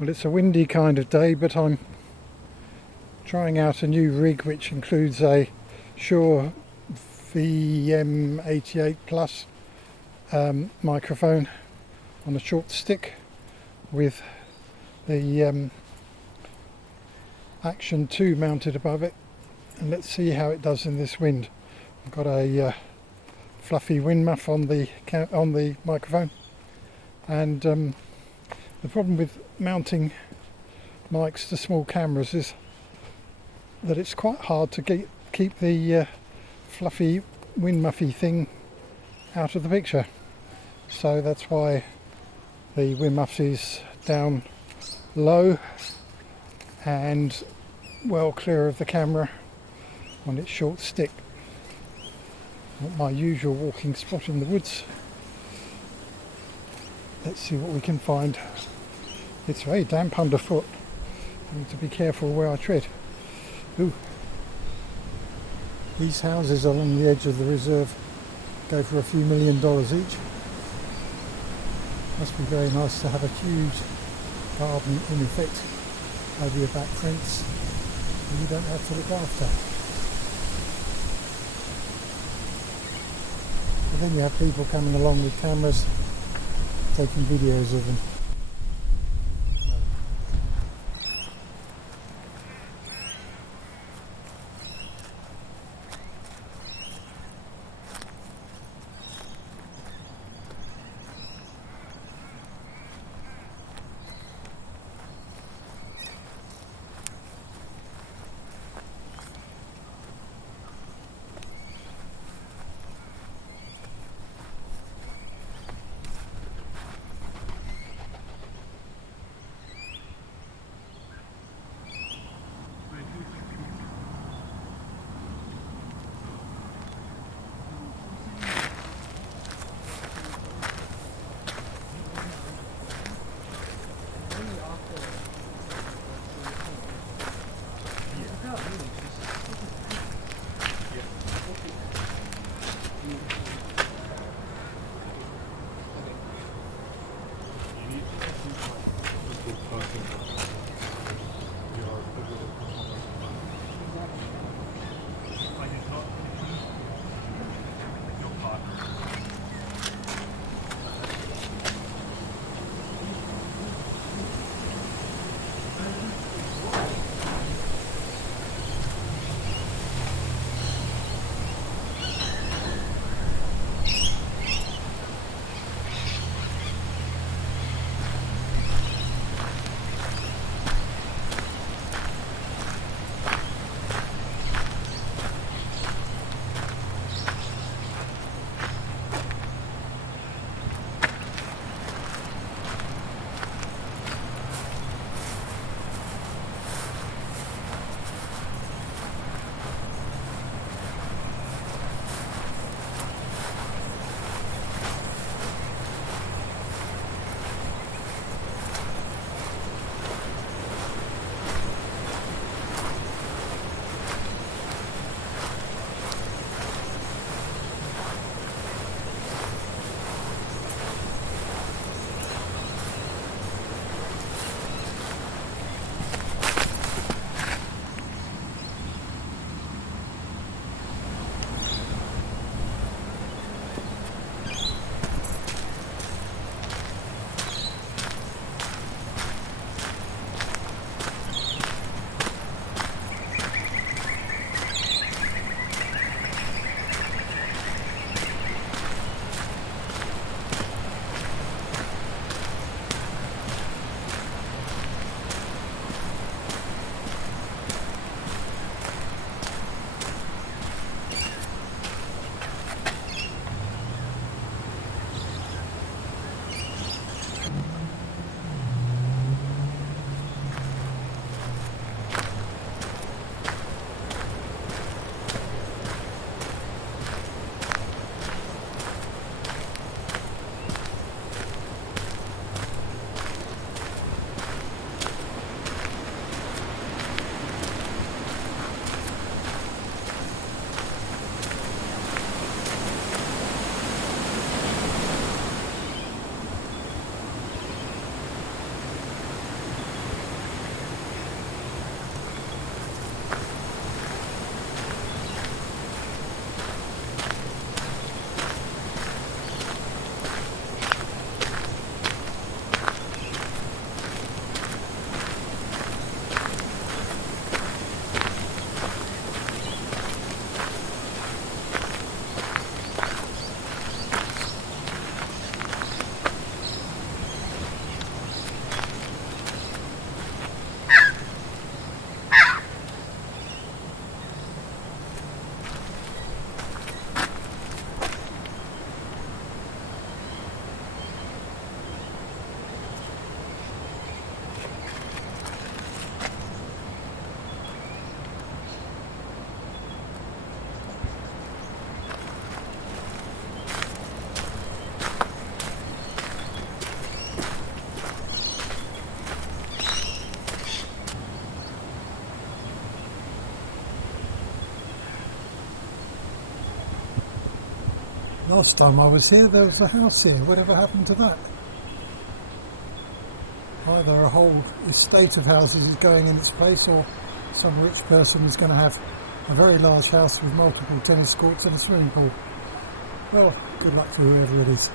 Well, it's a windy kind of day, but I'm trying out a new rig which includes a Shure VM88 Plus microphone on a short stick with the Action 2 mounted above it, and let's see how it does in this wind. I've got a fluffy wind muff on the microphone, and the problem with mounting mics to small cameras is that it's quite hard to keep the fluffy wind muffy thing out of the picture. So that's why the wind muff is down low and well clear of the camera on its short stick. Not my usual walking spot in the woods. Let's see what we can find. It's very damp underfoot. I need to be careful where I tread. Ooh. These houses along the edge of the reserve go for a few $1 million each. Must be very nice to have a huge garden in effect over your back fence and you don't have to look after. But then you have people coming along with cameras taking videos of them. Last time I was here there was a house here. Whatever happened to that? Either a whole estate of houses is going in its place, or some rich person is going to have a very large house with multiple tennis courts and a swimming pool. Well, good luck to whoever it is.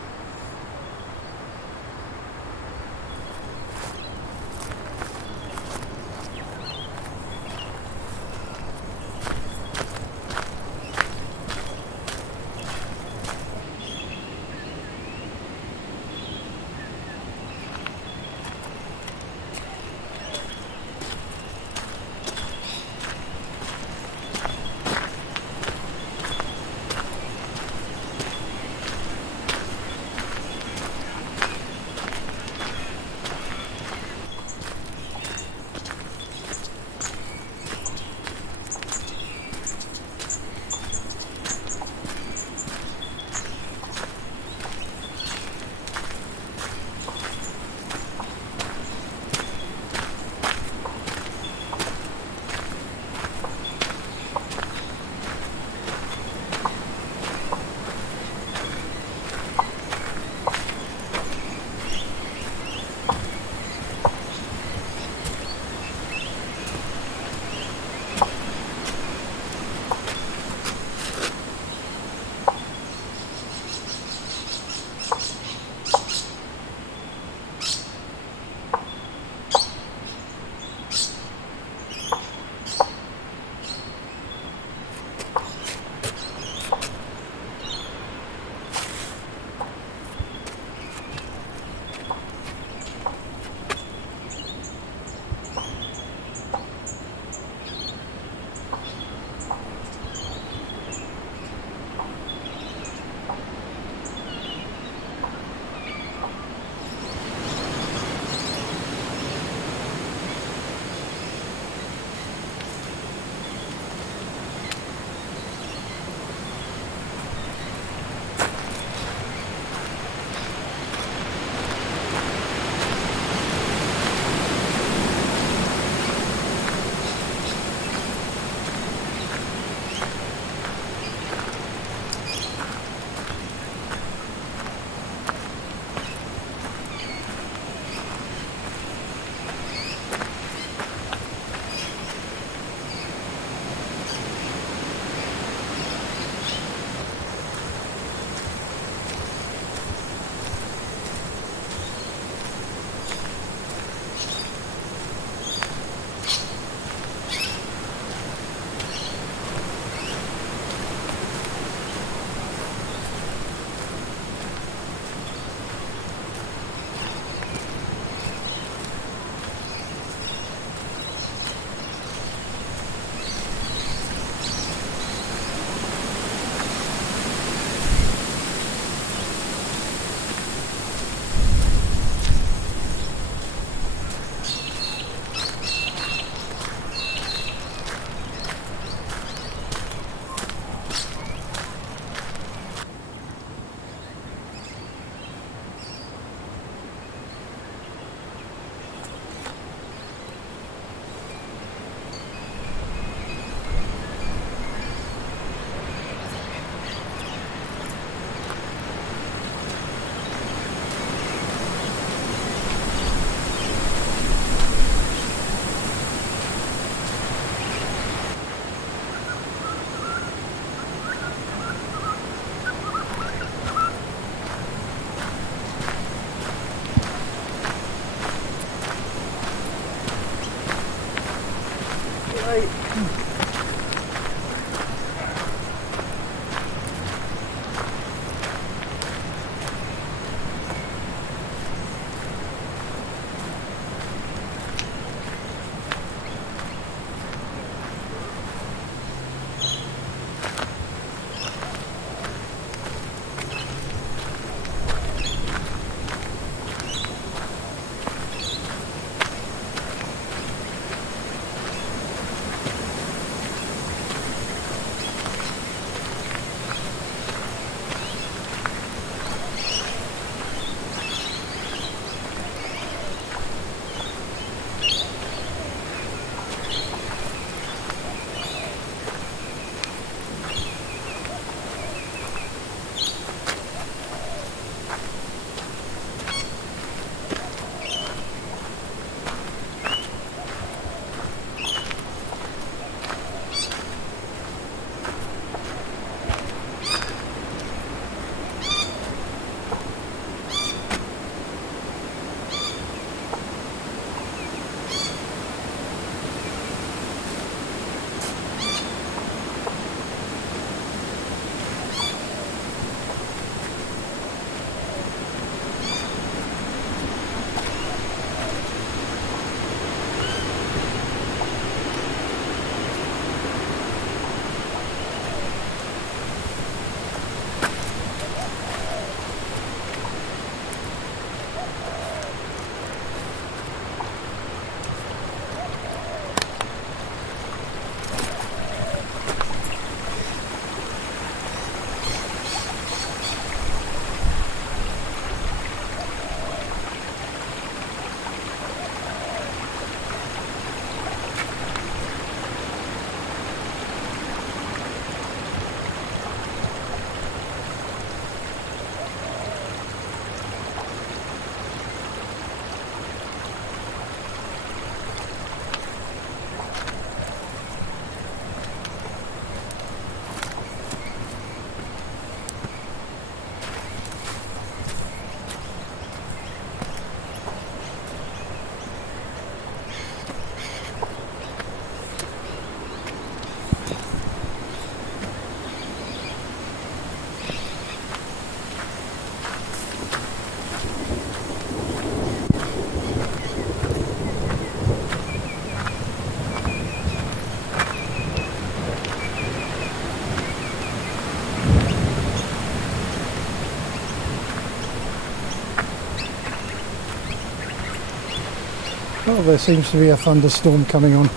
Well, there seems to be a thunderstorm coming on.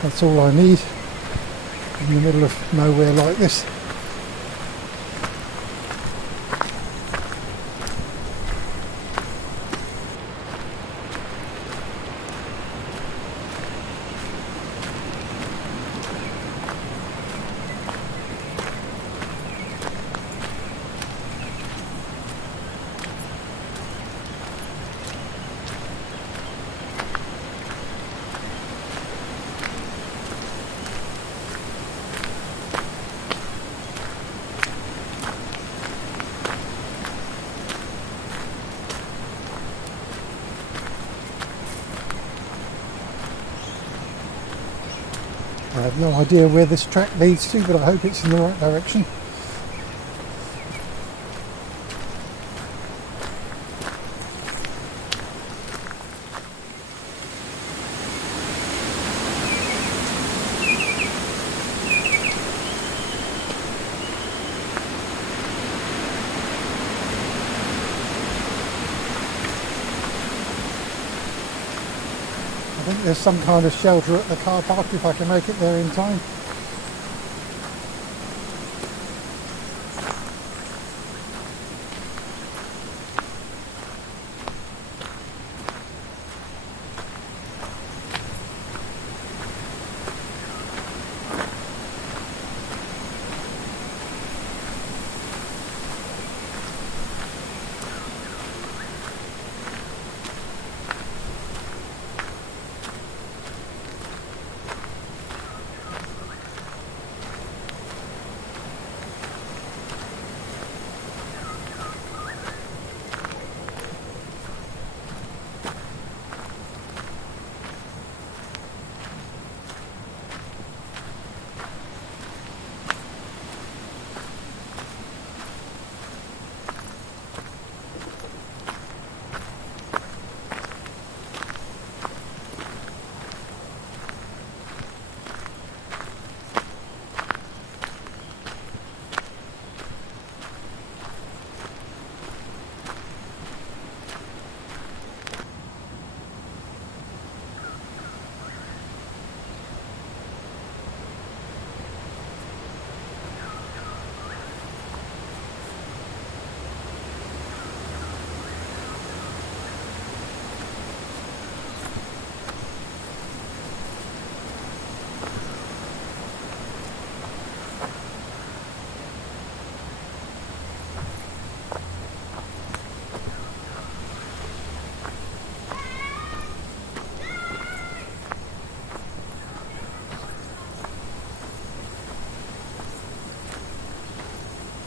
That's all I need in the middle of nowhere like this. I have no idea where this track leads to, but I hope it's in the right direction. I think there's some kind of shelter at the car park if I can make it there in time.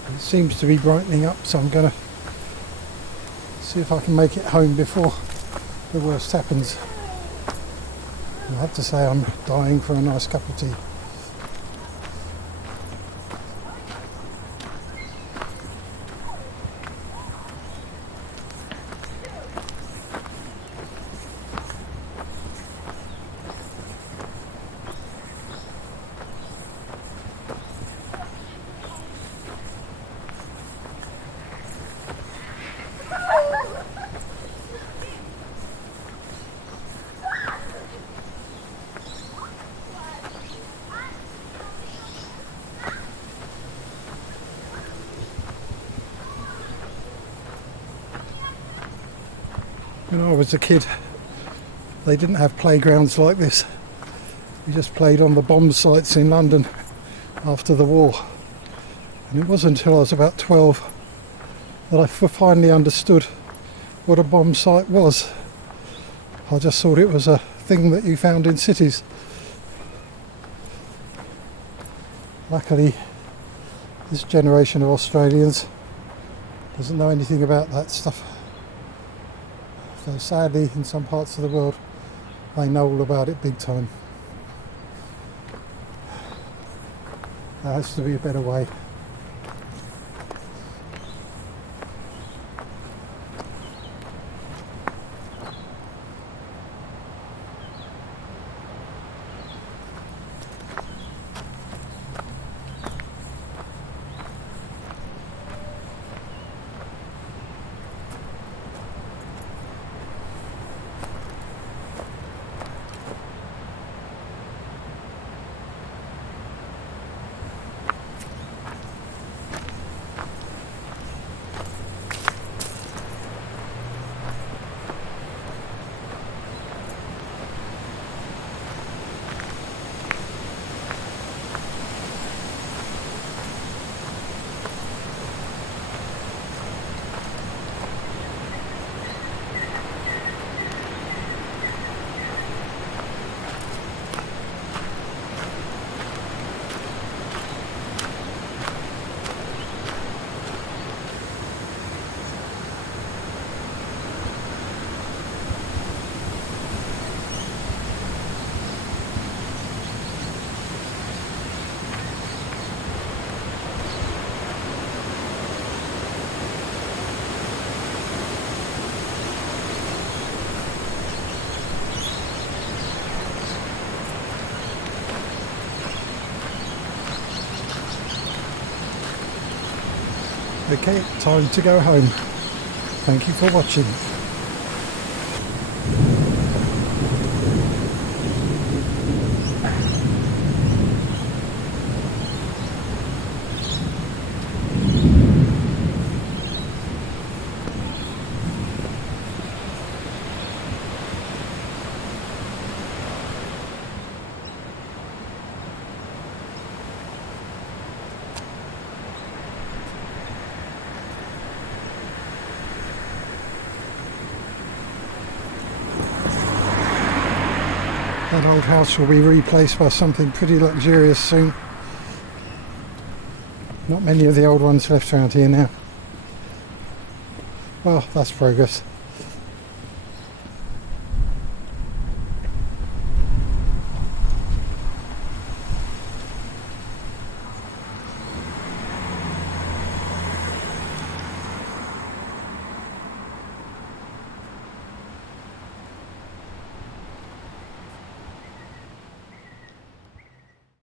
It seems to be brightening up, so I'm going to see if I can make it home before the worst happens. I have to say I'm dying for a nice cup of tea. When I was a kid, they didn't have playgrounds like this. We just played on the bomb sites in London after the war. And it wasn't until I was about 12 that I finally understood what a bomb site was. I just thought it was a thing that you found in cities. Luckily, this generation of Australians doesn't know anything about that stuff. So sadly, in some parts of the world, they know all about it big time. There has to be a better way. Okay, time to go home. Thank you for watching. That old house will be replaced by something pretty luxurious soon. Not many of the old ones left around here now. Well, that's progress.